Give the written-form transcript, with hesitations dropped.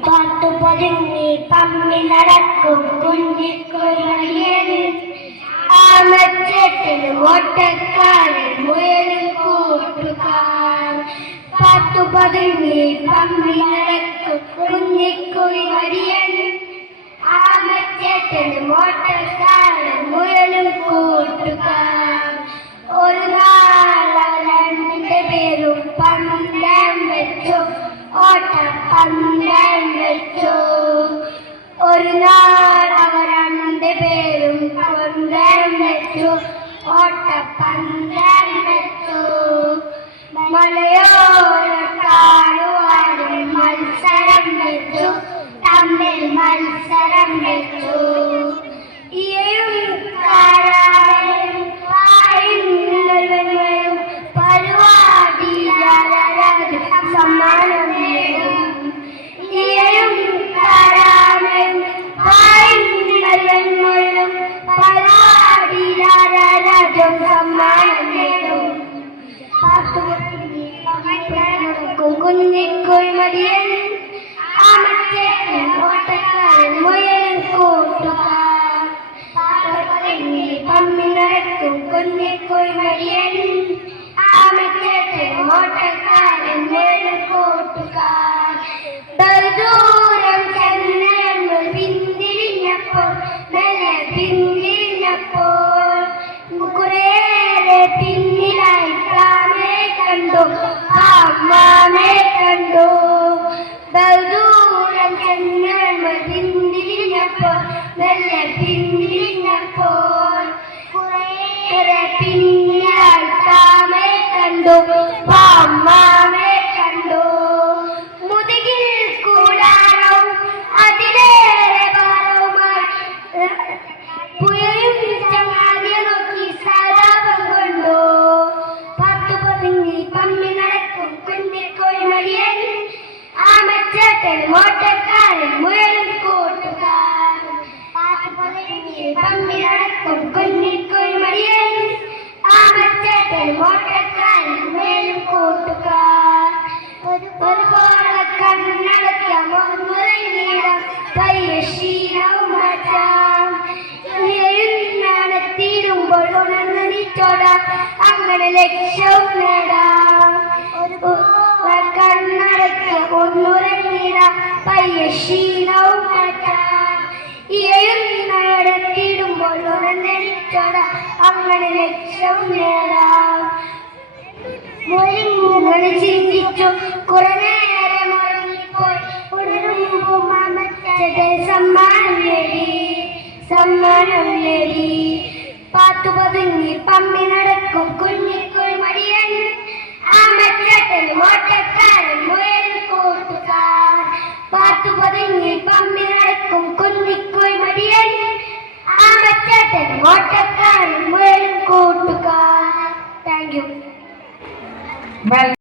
പാട്ടുപതുങ്ങി പമ്മി നടക്കും കുഞ്ഞിക്കൊഴിയൻ ആമച്ചേട്ടന് ഓട്ടക്കാരൻ മുയലും കൂട്ടുകാർ പാട്ടുപതുങ്ങി പമ്മി നടക്കും കുഞ്ഞിക്കൊഴിയൻ ആമച്ചേട്ടന് ഓട്ടക്കാരൻ മുയലും കൂട്ടുകാർ ഒരു നാൾ രണ്ട് പേരും പന്തം വെച്ചു ഓട്ടപ്പന്തം വെച്ചു ഒരു നാൾ അവർ രണ്ടുപേരും പന്തം വെച്ചു ഓട്ടപ്പന്തം വെച്ചു മലയോരക്കാടുവാനും മത്സരം വെച്ചു തമ്മിൽ മത്സരം വെച്ചു ഇയയും കാരായും പായുന്നവരും പരിപാടിയാലും സമ്മാനം നേടും ഇയയും കാരായും പായുന്നവരും പരിപാടിയാലും സമ്മാനം നേടും കുഞ്ഞിക്കുഴിമടിയൻ ആമച്ചേട്ടൻ ഓട്ടക്കാരൻ മുയലും കൂട്ടുകാർ പമ്മി നടക്കും കുഞ്ഞിക്കുഴിമടിയൻ ആമച്ചേട്ടൻ ഓട്ടക്കാരൻ മുയലും കൂട്ടുകാർ ബഹുദൂരം ചെന്നപ്പോൾ പിന്തിരിഞ്ഞപ്പോൾ മെല്ലെ പിന്തിരിഞ്ഞപ്പോൾ കുറേയേറെ പിന്നിലായി കാമേ കണ്ടു അമ്മാമേ കണ്ടു ബഹുദൂരം ചെന്നപ്പോൾ പിന്തിരിഞ്ഞപ്പോൾ മെല്ലെ പിന്തിരിഞ്ഞപ്പോൾ കുറേയേറെ പിന്നിലായി കാമേ കണ്ടു അമ്മാമേ കണ്ടു മുതുകിൽ കൂടാരവും അതിലേറെ ഭാരവുമായി പുഴയും ചങ്ങാതിയെ നോക്കി സലാപം കൊണ്ടു പാട്ടുപതുങ്ങി പമ്മി നടക്കും കുഞ്ഞിക്കൊഴിമടിയൻ ആമച്ചേട്ടൻ ഓട്ടക്കാരൻ മുയലും കൂട്ടുകാർ പാട്ടുപതുങ്ങി പമ്മി നടക്കും കുഞ്ഞിക്കൊഴിമടിയൻ ആമച്ചേട്ടൻ ഓട്ടക്കാരൻ മുയലും കൂട്ടുകാർ ഒരുപോലെ കണ്ണടയ്ക്ക മുറങ്ങിടം പയ്യ ക്ഷീണവും മാറ്റാം തീരുമ്പോൾ ഉണർന്നിട്ടോടാം അങ്ങനെ ലക്ഷ്യവും നേടാം കണ്ണടയ്ക്ക ഒന്നുറങ്ങിടാം പയ്യ ക്ഷീണവും മാറ്റാം തീരുമ്പോൾ ഉണർന്നിട്ടോടാം അങ്ങനെ ലക്ഷ്യവും നേടാം മുഴങ്ങുകൾ ചിന്തിച്ചു കുറെ നേരം ഉറങ്ങിപ്പോയി ഉണരുമ്പോൾ മാമച്ചേട്ടൻ സമ്മാനം നേടി പാട്ടുപതുങ്ങി പമ്മി നടക്കും കുഞ്ഞിക്കുഴിമടിയൻ ആമച്ചേട്ടൻ ഓട്ടക്കാരൻ മുയലും കൂട്ടുകാർ പാട്ടുപതുങ്ങി പമ്മി നടക്കും കുഞ്ഞിക്കുഴിമടിയൻ ആമച്ചേട്ടൻ ഓട്ടക്കാരൻ മുയലും കൂട്ടുകാർ. Thank you.